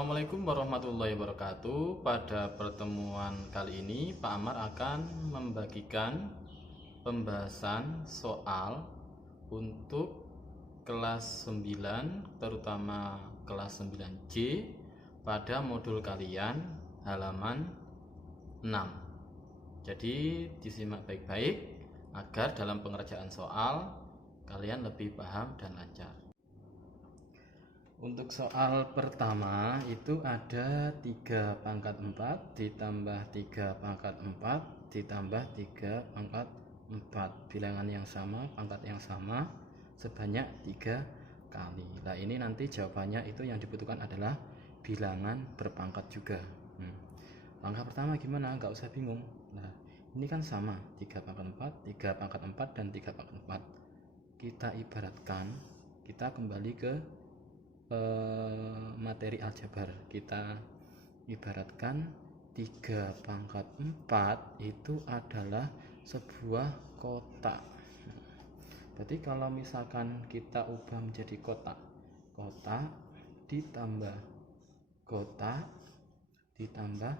Assalamualaikum warahmatullahi wabarakatuh. Pada pertemuan kali ini, Pak Amar akan membagikan pembahasan soal untuk kelas 9, terutama kelas 9C pada modul kalian halaman 6. Jadi disimak baik-baik agar dalam pengerjaan soal kalian lebih paham dan lancar. Untuk soal pertama itu ada 3 pangkat 4 ditambah 3 pangkat 4 ditambah 3 pangkat 4. Bilangan yang sama, pangkat yang sama sebanyak 3 kali. Nah ini nanti jawabannya itu yang dibutuhkan adalah bilangan berpangkat juga. Langkah pertama gimana? Nggak usah bingung. Nah ini kan sama 3 pangkat 4, 3 pangkat 4 dan 3 pangkat 4. Kita ibaratkan, kita kembali ke materi aljabar. Kita ibaratkan 3 pangkat 4 itu adalah sebuah kotak. Berarti kalau misalkan kita ubah menjadi kotak ditambah kotak ditambah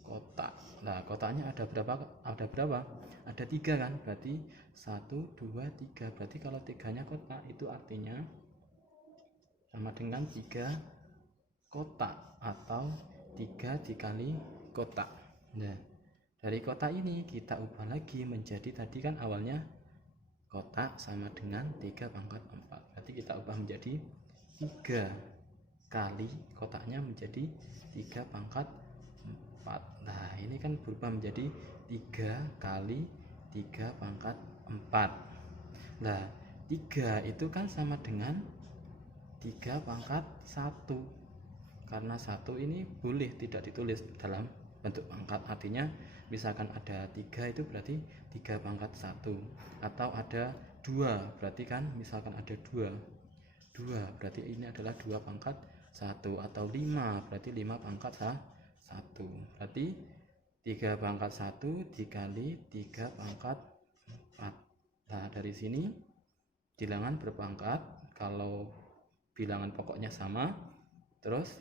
kotak. Nah kotaknya ada berapa? Ada 3 kan, berarti 1, 2, 3. Berarti kalau 3-nya kotak itu artinya sama dengan 3 kotak atau 3 dikali kotak. Nah dari kotak ini kita ubah lagi menjadi, tadi kan awalnya kotak sama dengan 3 pangkat 4, berarti kita ubah menjadi 3 kali kotaknya menjadi 3 pangkat 4. Nah ini kan berubah menjadi 3 kali 3 pangkat 4. Nah 3 itu kan sama dengan 3 pangkat 1, karena 1 ini boleh tidak ditulis dalam bentuk pangkat. Artinya misalkan ada 3 itu berarti 3 pangkat 1, atau ada 2 berarti kan misalkan ada 2 berarti ini adalah 2 pangkat 1, atau 5 berarti 5 pangkat 1. Berarti 3 pangkat 1 dikali 3 pangkat 4. Nah dari sini bilangan berpangkat, kalau bilangan pokoknya sama, terus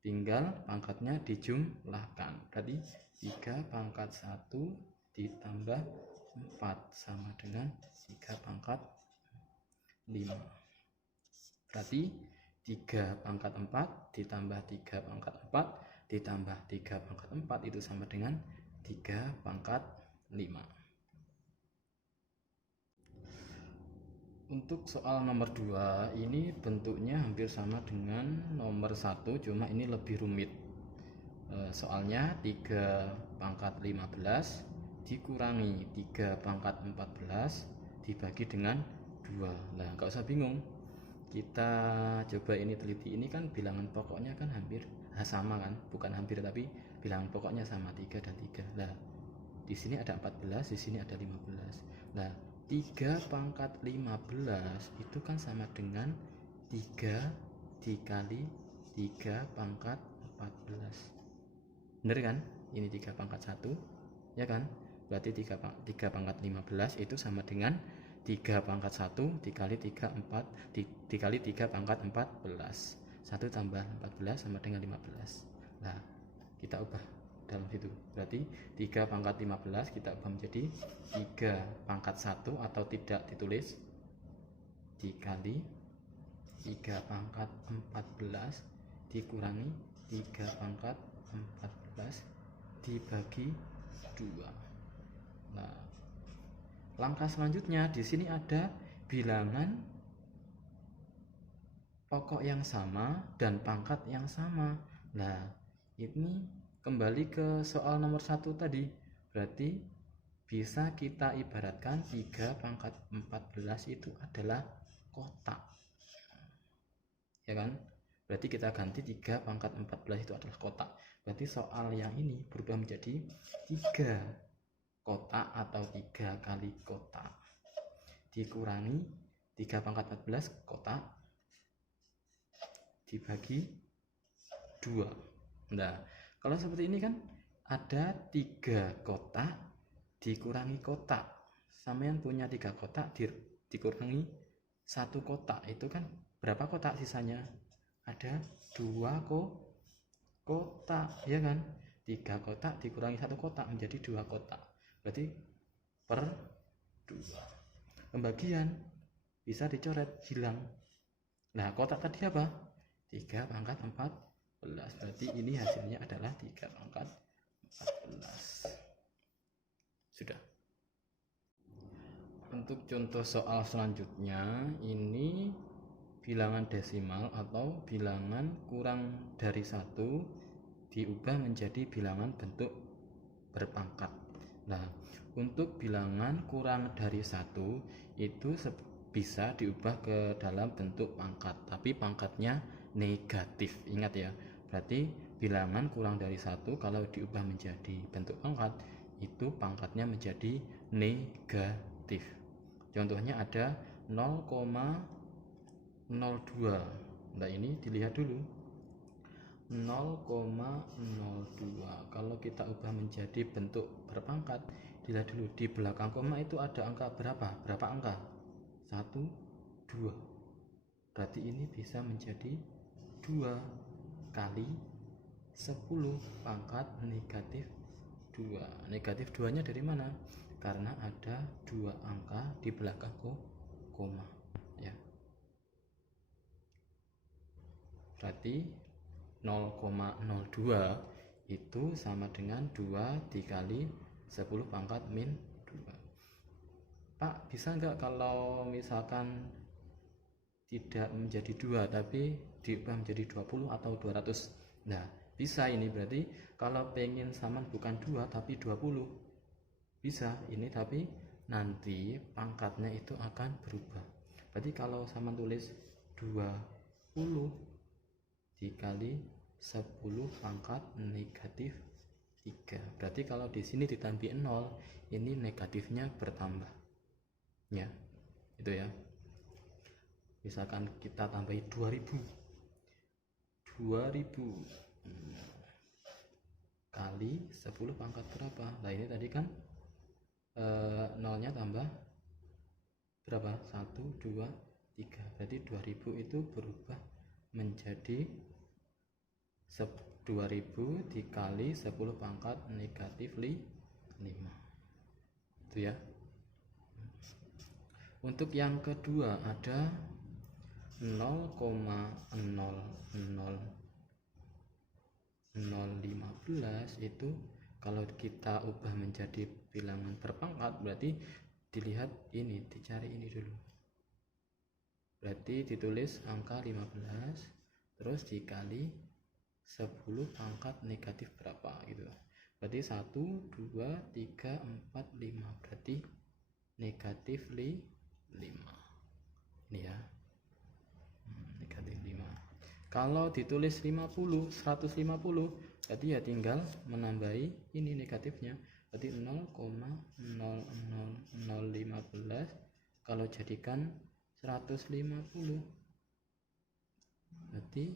tinggal pangkatnya dijumlahkan. Berarti 3 pangkat 1 ditambah 4 sama dengan 3 pangkat 5. Berarti 3 pangkat 4 ditambah 3 pangkat 4 ditambah 3 pangkat 4 itu sama dengan 3 pangkat 5. Untuk soal nomor 2 ini bentuknya hampir sama dengan nomor 1, cuma ini lebih rumit. Soalnya 3 pangkat 15 dikurangi 3 pangkat 14 dibagi dengan 2. Nah nggak usah bingung, kita coba ini teliti. Ini kan bilangan pokoknya kan hampir sama kan, bukan hampir tapi bilangan pokoknya sama, 3 dan 3. Nah di sini ada 14, di sini ada 15. Nah 3 pangkat 15 itu kan sama dengan 3 dikali 3 pangkat 14. Bener kan? Ini 3 pangkat 1, ya kan? Berarti 3 pangkat 15 itu sama dengan 3 pangkat 1 dikali 3 dikali 3 pangkat 14. 1 tambah 14 sama dengan 15. Nah kita ubah dalam situ, berarti 3 pangkat 15 kita ubah menjadi 3 pangkat 1 atau tidak ditulis dikali 3 pangkat 14 dikurangi 3 pangkat 14 dibagi 2. Nah langkah selanjutnya di sini ada bilangan pokok yang sama dan pangkat yang sama. Nah ini kembali ke soal nomor 1 tadi, berarti bisa kita ibaratkan 3 pangkat 14 itu adalah kotak, ya kan? Berarti kita ganti 3 pangkat 14 itu adalah kotak. Berarti soal yang ini berubah menjadi 3 kotak atau 3 kali kotak dikurangi 3 pangkat 14 kotak dibagi 2. Nah kalau seperti ini kan ada 3 kotak dikurangi kotak. Sampean punya 3 kotak dikurangi 1 kotak, itu kan berapa kotak sisanya? ada 2 kotak, ya kan? 3 kotak dikurangi 1 kotak menjadi 2 kotak, berarti per 2. Pembagian bisa dicoret, hilang. Nah, kotak tadi apa? 3 pangkat 14, berarti ini hasilnya adalah 3 pangkat 14. Sudah. Untuk contoh soal selanjutnya, ini bilangan desimal atau bilangan kurang dari 1 diubah menjadi bilangan bentuk berpangkat. Nah, untuk bilangan kurang dari 1 itu bisa diubah ke dalam bentuk pangkat, tapi pangkatnya negatif. Ingat ya, berarti bilangan kurang dari 1 kalau diubah menjadi bentuk pangkat itu pangkatnya menjadi negatif. Contohnya ada 0,02. Nah, ini dilihat dulu. 0,02 kalau kita ubah menjadi bentuk berpangkat, dilihat dulu di belakang koma itu ada angka berapa angka? 1, 2. Berarti ini bisa menjadi 2 kali 10 pangkat negatif 2. Negatif 2 nya dari mana? Karena ada 2 angka di belakang koma, ya. Berarti 0,02 itu sama dengan 2 dikali 10 pangkat min 2. Pak, bisa nggak kalau misalkan tidak menjadi 2 tapi diubah menjadi 20 atau 200? Nah, bisa ini, berarti kalau pengen saman bukan 2 tapi 20 bisa ini, tapi nanti pangkatnya itu akan berubah. Berarti kalau saman tulis 20 dikali 10 pangkat negatif 3, berarti kalau di sini ditambah 0 ini negatifnya bertambah, ya. Itu ya. Misalkan kita tambahi 2000 kali 10 pangkat berapa? Nah, ini tadi kan nolnya tambah berapa? 1, 2, 3, berarti 2000 itu berubah menjadi 2000 dikali 10 pangkat negatif 5. Itu ya. Untuk yang kedua ada 0,00015 itu kalau kita ubah menjadi bilangan berpangkat, berarti dilihat ini, dicari ini dulu. Berarti ditulis angka 15 terus dikali 10 pangkat negatif berapa gitu. Berarti 1, 2, 3, 4, 5, berarti negatif 5. Ini ya, negatif 5. Kalau ditulis 50, 150, berarti ya tinggal menambahi ini negatifnya. Berarti 0,00015 kalau jadikan 150, berarti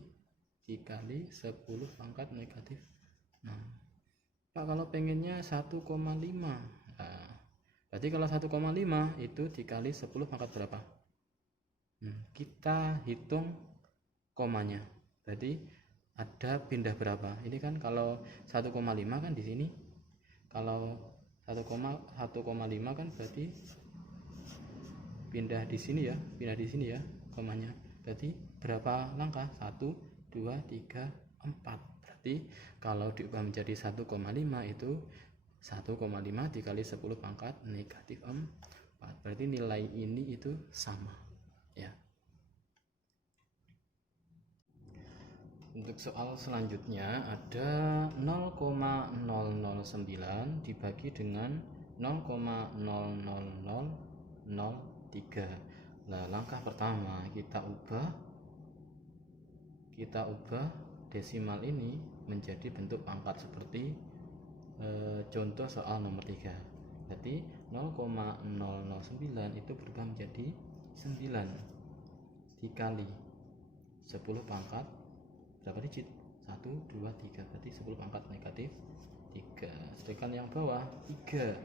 dikali 10 pangkat negatif 6. Pak, kalau pengennya 1,5, nah, berarti kalau 1,5 itu dikali 10 pangkat berapa? Kita hitung komanya, berarti ada pindah berapa? Ini kan kalau 1,5 kan di sini, kalau 1,5 kan berarti pindah di sini ya, komanya. Berarti berapa langkah? 1, 2, 3, 4. Berarti kalau diubah menjadi 1,5 itu 1,5 dikali 10 pangkat negatif 4. Berarti nilai ini itu sama, ya. Untuk soal selanjutnya ada 0,009 dibagi dengan 0,00003. Nah, langkah pertama kita ubah desimal ini menjadi bentuk pangkat seperti contoh soal nomor 3. Berarti 0,009 itu berubah menjadi 9 dikali 10 pangkat berapa digit? 1, 2, 3, berarti 10 pangkat negatif 3. Sedangkan yang bawah 3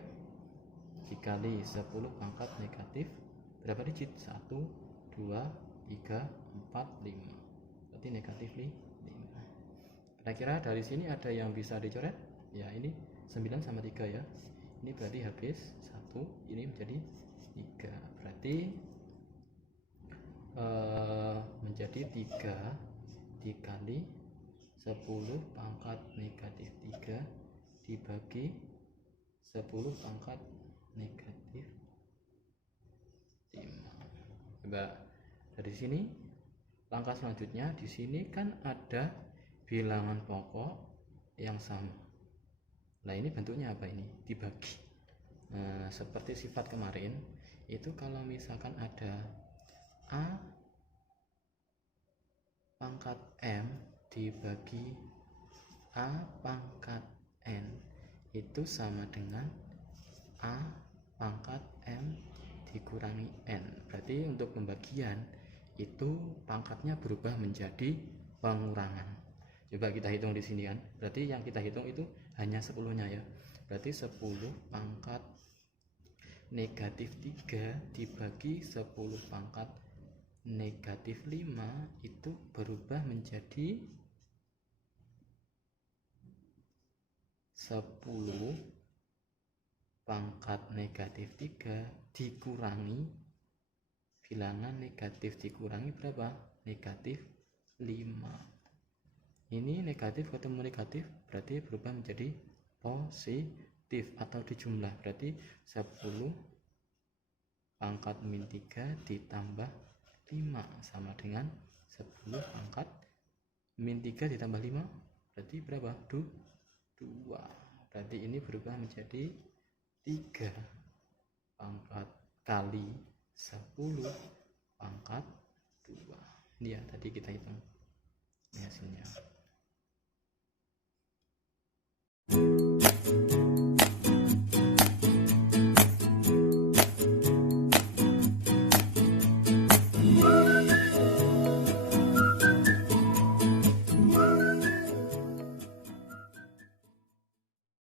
dikali 10 pangkat negatif berapa digit? 1, 2, 3, 4, 5, berarti negatif 5. Kira-kira dari sini ada yang bisa dicoret? Ya, ini 9 sama 3 ya. Ini berarti habis 1, ini menjadi 3. Berarti menjadi 3 dikali 10 pangkat negatif 3 dibagi 10 pangkat negatif 5. Coba dari sini langkah selanjutnya, di sini kan ada bilangan pokok yang sama. Nah, ini bentuknya apa ini? Dibagi. Nah, seperti sifat kemarin itu kalau misalkan ada A pangkat M dibagi A pangkat N itu sama dengan A pangkat M dikurangi N. Berarti untuk pembagian itu pangkatnya berubah menjadi pengurangan. Coba kita hitung di sini kan. Berarti yang kita hitung itu hanya 10-nya ya. Berarti 10 pangkat negatif 3 dibagi 10 pangkat negatif 5 itu berubah menjadi 10 pangkat negatif 3 dikurangi bilangan negatif dikurangi berapa? Negatif 5. Ini negatif ketemu negatif berarti berubah menjadi positif atau dijumlah. Berarti 10 pangkat min 3 ditambah 5 sama dengan 10 pangkat min 3 ditambah 5 berarti berapa? 2. Berarti ini berubah menjadi 3 pangkat kali 10 pangkat 2. Ini ya tadi kita hitung ini hasilnya.